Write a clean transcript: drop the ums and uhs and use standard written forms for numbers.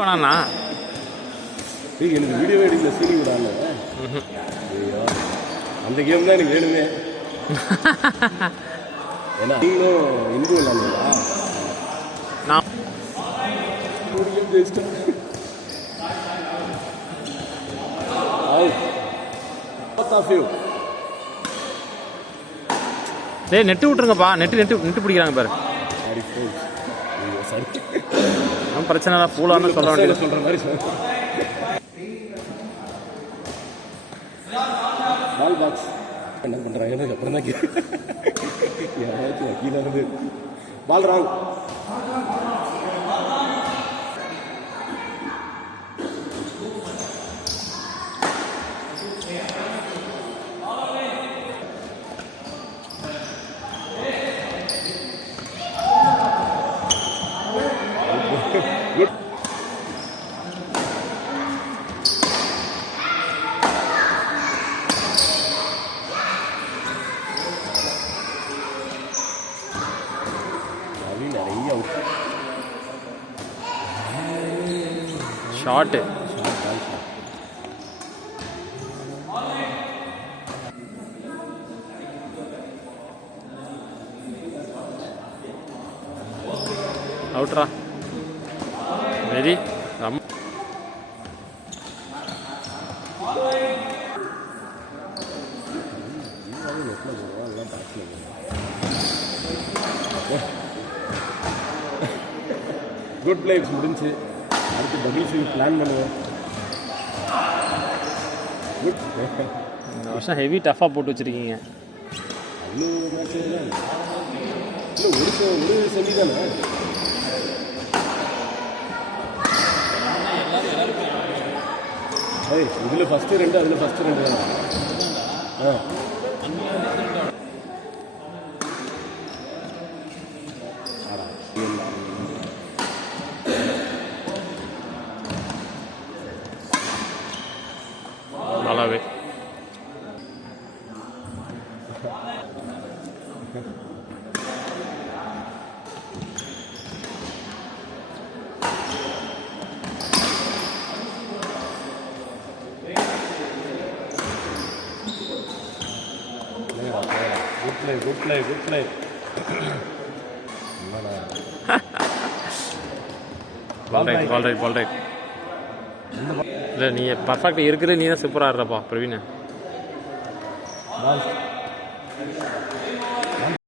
வேணாண்ணா எனக்கு வீடியோ எடுக்கல சீனி விடாங்க அந்த கேம் தான் எனக்கு வேணுமே. ஏன்னா நீங்களும் இந்து விளாடுங்களா? நான் டேய் நெட்டு விட்டுருங்கப்பா. நெட்டு பிடிக்கிறாங்க பாரு. ஒன்றும் பிரச்சனை இல்லை. ஃபூலான்னு சொல்ல வேண்டியது சொல்கிற மாதிரி பால் பாக்ஸ் என்ன பண்ணுறாங்கன்னு அப்புறம் தான் யாராச்சும் வக்கீலாக இருந்து பால் ராங். ஷார்ட்டு அவுட்ரா. வெரி குட் பிளேஸ் முடிஞ்சு அடுத்து டபிள்யூசி பிளான் பண்ணுவேன். குட் இந்த வருஷம் ஹெவி டஃப்பாக போட்டு வச்சுருக்கீங்க. அவ்வளோ மேட்ச் இல்லை ஒரு செமி தானே. இதில் ஃபஸ்ட்டு 2 அதில் ஃபஸ்ட்டு 2 தானே. நல்லாவே குட் பிளே பால் ரைட். இல்லை நீ பர்ஃபெக்ட் இருக்கிறது நீ தான் சூப்பராக ஆடுறப்பா பிரவீன்.